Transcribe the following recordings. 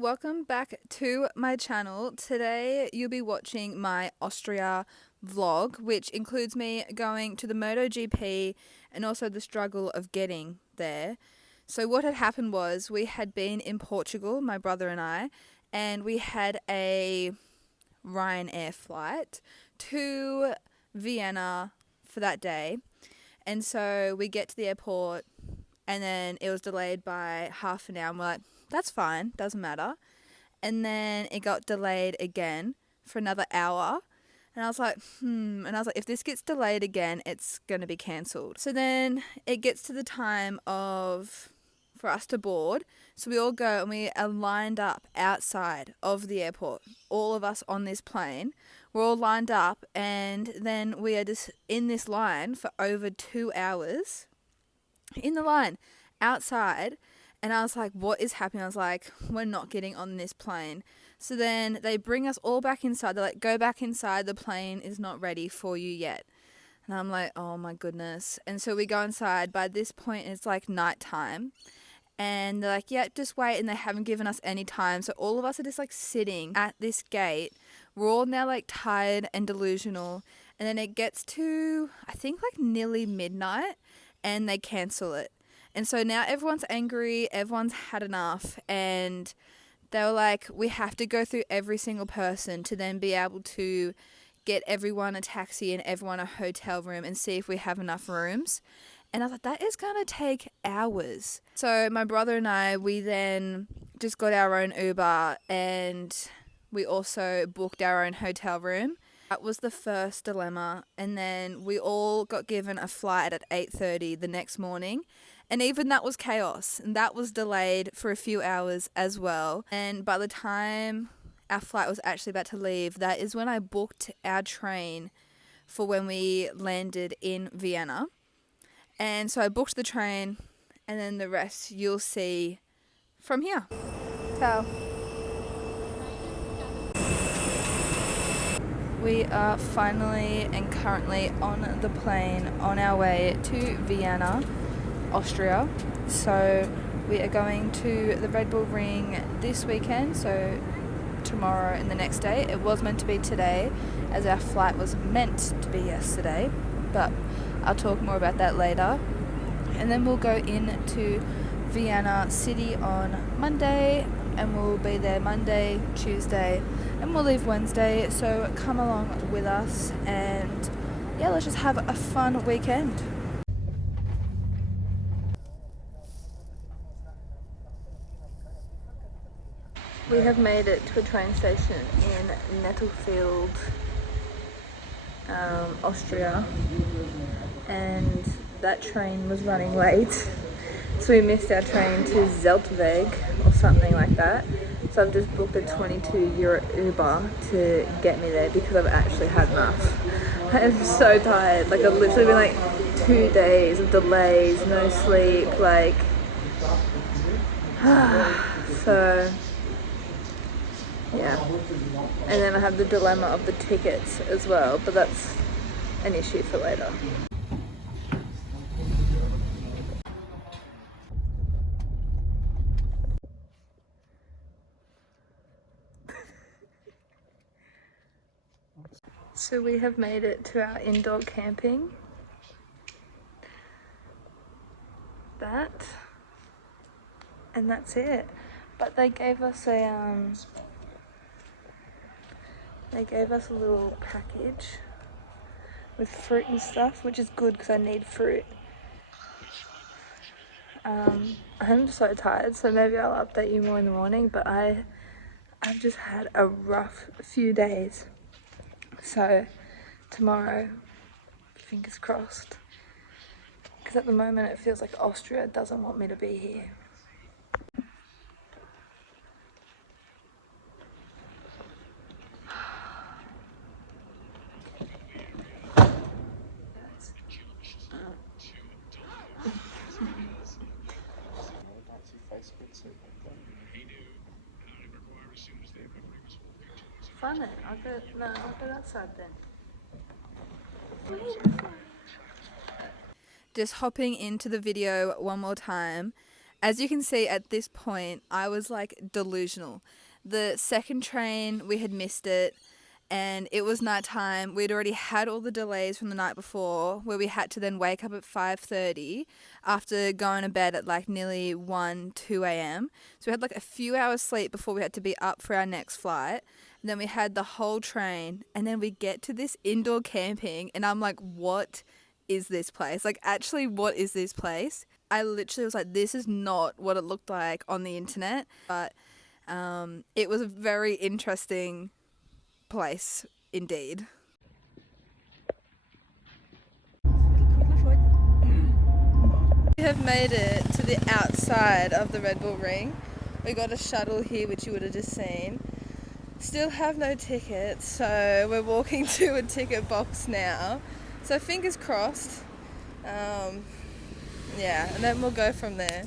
Welcome back to my channel. Today you'll be watching my Austria vlog, which includes me going to the MotoGP and also the struggle of getting there. So what had happened was we had been in Portugal, my brother and we had a Ryanair flight to Vienna for that day. And so we get to the airport and then it was delayed by half an hour and we're like, that's fine, doesn't matter. And then it got delayed again for another hour. And I was like, if this gets delayed again, it's going to be cancelled. So then it gets to the time for us to board. So we all go and we are lined up outside of the airport. All of us on this plane, we're all lined up, and then we are just in this line for over 2 hours. In the line outside. And I was like, what is happening? I was like, we're not getting on this plane. So then they bring us all back inside. They're like, go back inside. The plane is not ready for you yet. And I'm like, oh my goodness. And so we go inside. By this point, it's like nighttime. And they're like, yeah, just wait. And they haven't given us any time. So all of us are just like sitting at this gate. We're all now like tired and delusional. And then it gets to, I think like nearly midnight. And they cancel it. And so now everyone's angry, everyone's had enough, and they were like, we have to go through every single person to then be able to get everyone a taxi and everyone a hotel room and see if we have enough rooms. And I was like, that is going to take hours. So my brother and we then just got our own Uber, and we also booked our own hotel room. That was the first dilemma. And then we all got given a flight at 8:30 the next morning. And even that was chaos. And that was delayed for a few hours as well. And by the time our flight was actually about to leave, that is when I booked our train for when we landed in Vienna. And so I booked the train, and then the rest you'll see from here. Ciao. We are finally and currently on the plane on our way to Vienna, Austria. So we are going to the Red Bull Ring this weekend, so tomorrow and the next day. It was meant to be today, as our flight was meant to be yesterday, but I'll talk more about that later. And then we'll go into Vienna City on Monday, and we'll be there Monday, Tuesday, and we'll leave Wednesday. So come along with us, and yeah, let's just have a fun weekend. We have made it to a train station in Nettelfield, Austria, and that train was running late, so we missed our train to Zeltweg or something like that. So I've just booked a €22 Uber to get me there because I've actually had enough. I am so tired. Like, I've literally been like 2 days of delays, no sleep, like so yeah. And then I have the dilemma of the tickets as well, but that's an issue for later. So we have made it to our indoor camping. And that's it. But they gave us a little package with fruit and stuff, which is good because I need fruit. I'm so tired, so maybe I'll update you more in the morning, but I've just had a rough few days. So tomorrow, fingers crossed, because at the moment it feels like Austria doesn't want me to be here. Fun it. I'll go that side then. Just hopping into the video one more time. As you can see at this point, I was like delusional. The second train, we had missed it, and it was nighttime. We'd already had all the delays from the night before, where we had to then wake up at 5:30 after going to bed at like nearly 2 a.m. So we had like a few hours sleep before we had to be up for our next flight. And then we had the whole train, and then we get to this indoor camping, and I'm like, what is this place? Like, actually, what is this place? I literally was like, this is not what it looked like on the internet, but it was a very interesting place indeed. We have made it to the outside of the Red Bull Ring. We got a shuttle here, which you would have just seen. Still have no tickets, so we're walking to a ticket box now. So fingers crossed. Yeah, and then we'll go from there.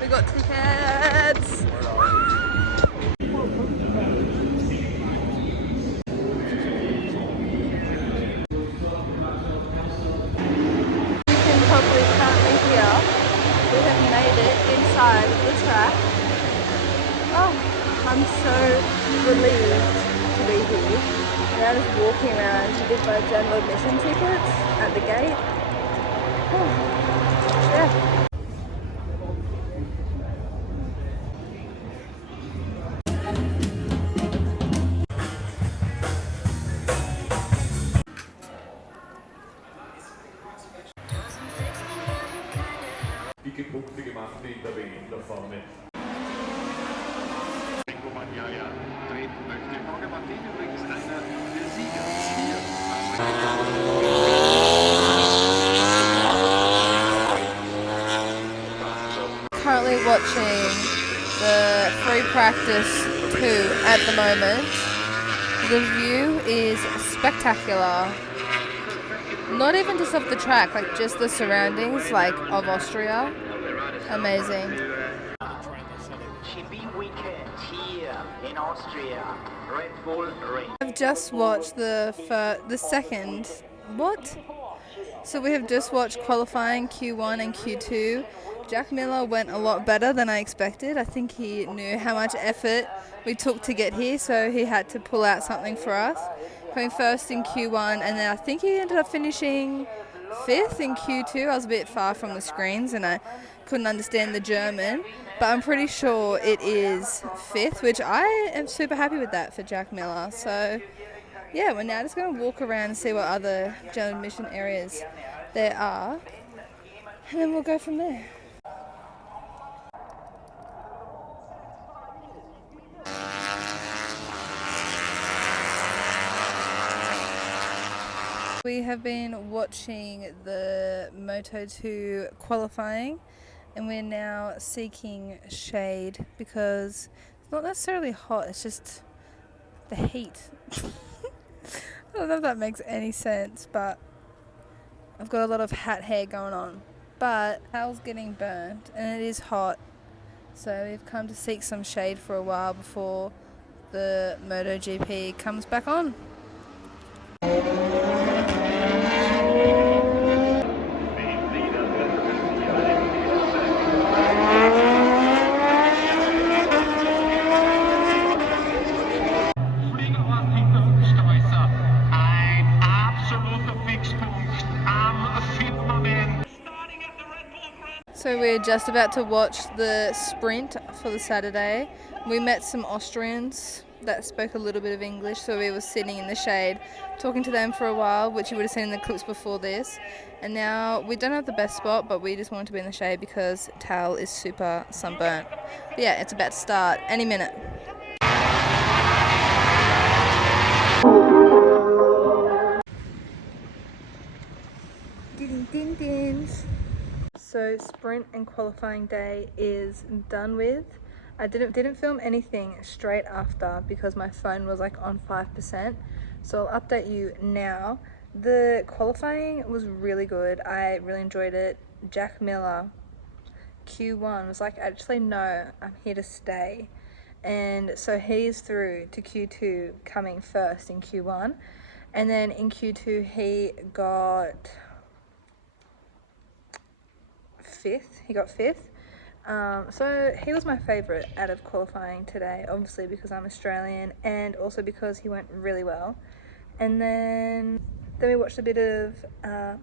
We got tickets. You can probably currently hear we have made it inside the track. Oh, I'm so relieved to be here. Now just walking around to get my general admission tickets at the gate. Oh, yeah. Dicke Punkte gemacht in der Weltlerformel. Wo man ja treten möchte. Morgen Martin übrigens einer der Sieger hier. Currently watching the free practice 2 at the moment. The view is spectacular. Not even just of the track, like just the surroundings, like of Austria. Amazing. GP weekend here in Austria, Red Bull Ring. I've just watched the second. What? So we have just watched qualifying Q1 and Q2. Jack Miller went a lot better than I expected. I think he knew how much effort we took to get here, so he had to pull out something for us. Coming first in Q1, and then I think he ended up finishing 5th in Q2. I was a bit far from the screens and I couldn't understand the German, but I'm pretty sure it is 5th, which I am super happy with that for Jack Miller. So yeah, we're now just going to walk around and see what other general admission areas there are, and then we'll go from there. We have been watching the Moto2 qualifying, and we're now seeking shade because it's not necessarily hot, it's just the heat. I don't know if that makes any sense, but I've got a lot of hat hair going on. But Hal's getting burnt and it is hot, so we've come to seek some shade for a while before the MotoGP comes back on. So we're just about to watch the sprint for the Saturday. We met some Austrians that spoke a little bit of English, so we were sitting in the shade talking to them for a while, which you would have seen in the clips before this. And now we don't have the best spot, but we just wanted to be in the shade because Tal is super sunburnt. But yeah, it's about to start any minute. Ding ding dings. So sprint and qualifying day is done with. I didn't film anything straight after because my phone was like on 5%. So I'll update you now. The qualifying was really good. I really enjoyed it. Jack Miller, Q1 was like, actually no, I'm here to stay. And so he's through to Q2, coming first in Q1. And then in Q2 he got fifth. So he was my favourite out of qualifying today, obviously because I'm Australian and also because he went really well. And then we watched a bit of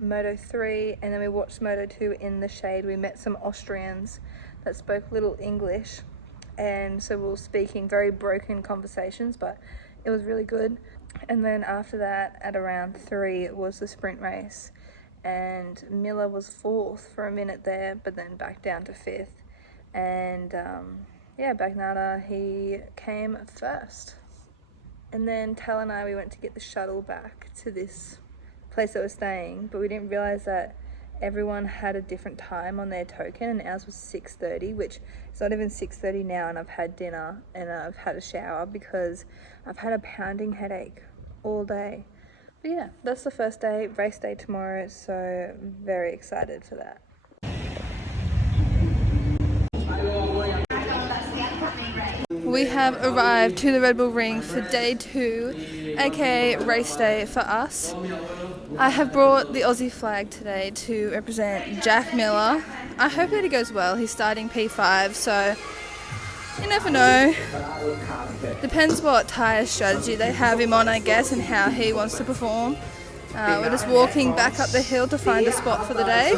Moto 3, and then we watched Moto 2 in the shade. We met some Austrians that spoke little English, and so we were speaking very broken conversations, but it was really good. And then after that, at around 3, was the sprint race, and Miller was 4th for a minute there, but then back down to 5th. And yeah, Bagnata, he came 1st. And then Tal and I, we went to get the shuttle back to this place that we're staying, but we didn't realise that everyone had a different time on their token, and ours was 6:30, which it's not even 6:30 now, and I've had dinner and I've had a shower because I've had a pounding headache all day. But yeah, that's the first day, race day tomorrow, so very excited for that. We have arrived to the Red Bull Ring for day 2, aka race day for us. I have brought the Aussie flag today to represent Jack Miller. I hope that he goes well. He's starting P5, so you never know. Depends what tyre strategy they have him on, I guess, and how he wants to perform. We're just walking back up the hill to find a spot for the day.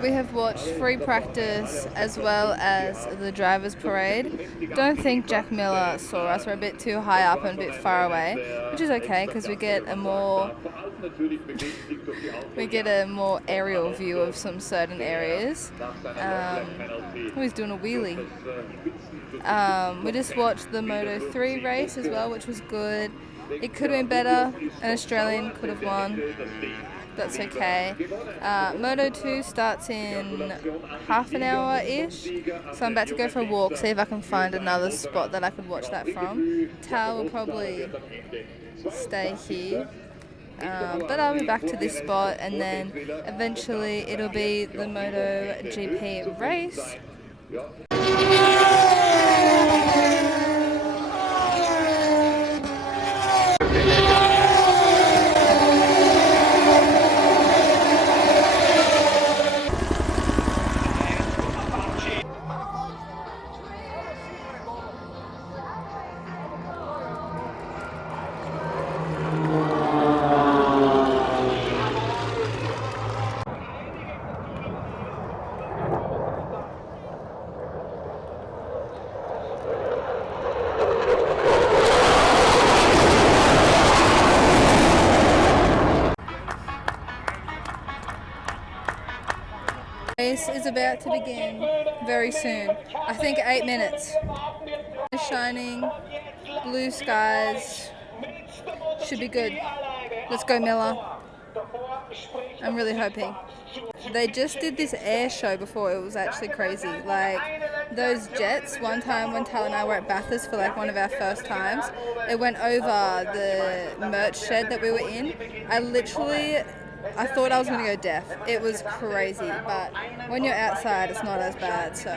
We have watched free practice as well as the drivers' parade. Don't think Jack Miller saw us. We're a bit too high up and a bit far away, which is okay because we get a more aerial view of some certain areas. He's doing a wheelie. We just watched the Moto 3 race as well, which was good. It could have been better. An Australian could have won. That's okay. Moto 2 starts in half an hour-ish, so I'm about to go for a walk, see if I can find another spot that I could watch that from. Tal will probably stay here, but I'll be back to this spot, and then eventually it'll be the MotoGP race. Race is about to begin very soon. I think 8 minutes. Shining, blue skies, should be good. Let's go, Miller. I'm really hoping. They just did this air show before. It was actually crazy. Like those jets, one time when Tal and I were at Bathurst for like one of our first times, it went over the merch shed that we were in. I thought I was going to go deaf. It was crazy, but when you're outside, it's not as bad, so.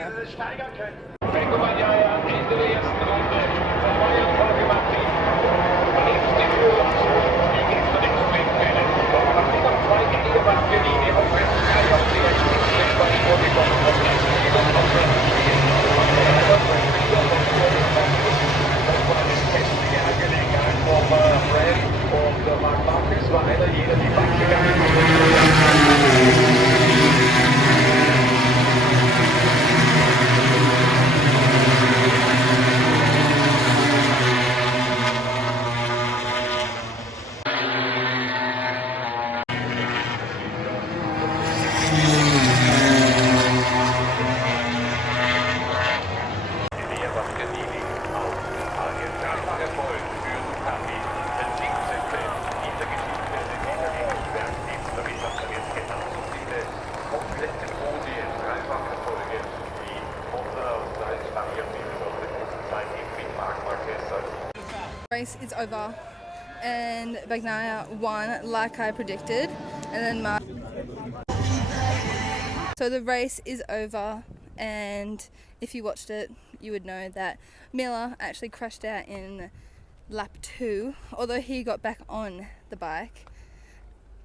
Race is over and Bagnaia won like I predicted, and then So the race is over, and if you watched it, you would know that Miller actually crashed out in lap 2, although he got back on the bike.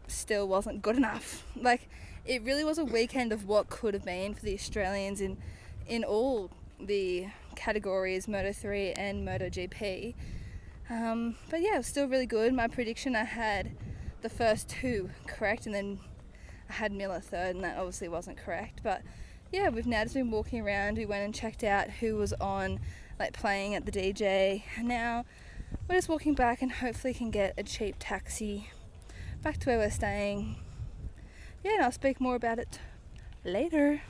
Still wasn't good enough. Like, it really was a weekend of what could have been for the Australians in all the categories, Moto3 and MotoGP. But yeah, it was still really good. My prediction, I had the first 2 correct, and then I had Miller third, and that obviously wasn't correct. But yeah, we've now just been walking around. We went and checked out who was on, like, playing at the DJ. Now we're just walking back and hopefully can get a cheap taxi back to where we're staying. Yeah, and I'll speak more about it later.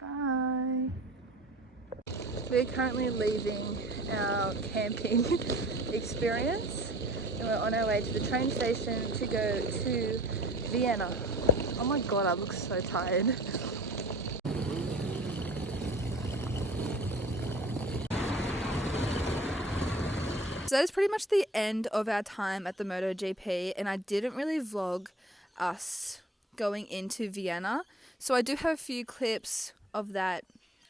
Bye. We're currently leaving our camping experience, and we're on our way to the train station to go to Vienna. Oh my god, I look so tired. So that is pretty much the end of our time at the MotoGP, and I didn't really vlog us going into Vienna. So I do have a few clips of that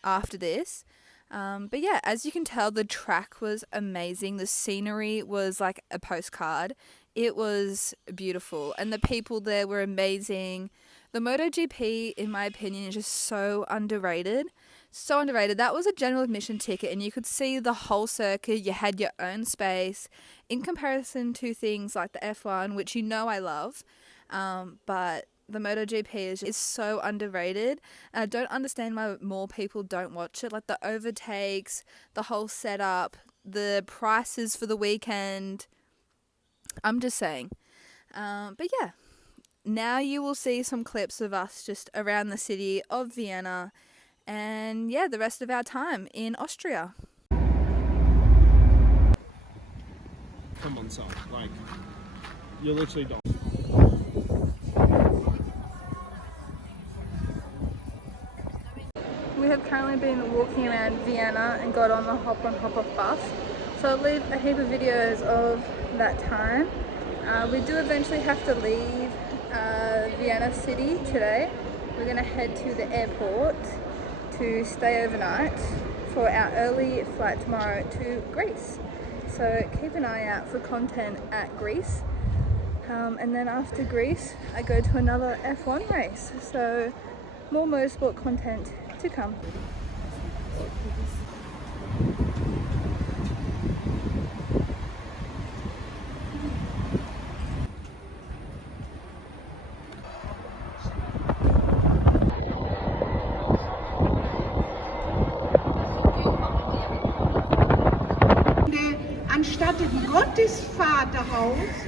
after this. But yeah, as you can tell, the track was amazing. The scenery was like a postcard. It was beautiful, and the people there were amazing. The MotoGP, in my opinion, is just so underrated. So underrated. That was a general admission ticket, and you could see the whole circuit. You had your own space in comparison to things like the F1, which you know I love. But the MotoGP is so underrated. And I don't understand why more people don't watch it. Like the overtakes, the whole setup, the prices for the weekend. I'm just saying. But yeah, now you will see some clips of us just around the city of Vienna, and yeah, the rest of our time in Austria. Come on, son. Like, you literally don't. We have currently been walking around Vienna and got on the hop-on hop-off bus. So I'll leave a heap of videos of that time. We do eventually have to leave Vienna city today. We're going to head to the airport to stay overnight for our early flight tomorrow to Greece. So keep an eye out for content at Greece. And then after Greece, I go to another F1 race. So more motorsport content to come. Anstatt dem Gottesvaterhaus.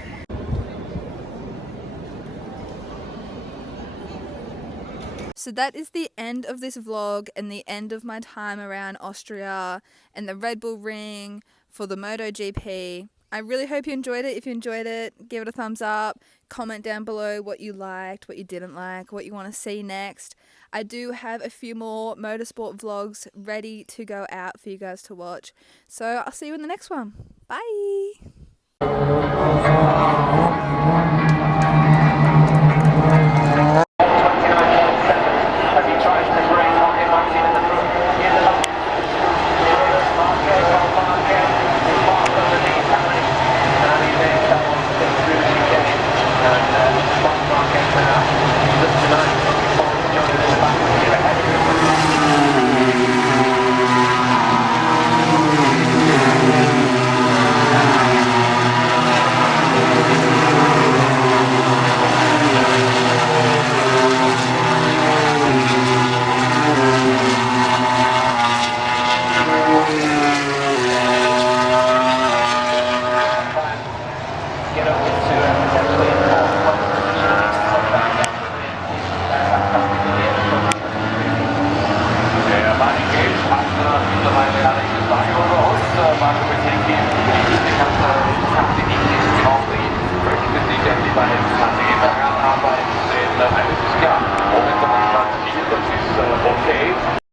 So that is the end of this vlog and the end of my time around Austria and the Red Bull Ring for the MotoGP. I really hope you enjoyed it. If you enjoyed it, give it a thumbs up. Comment down below what you liked, what you didn't like, what you want to see next. I do have a few more motorsport vlogs ready to go out for you guys to watch. So I'll see you in the next one. Bye! As he tries to bring Martin in the front. Here's the number. Mark underneath Harry. And he's in someone to think through the game. And Mark now. Look tonight. Paul's joining in the back. Here ahead.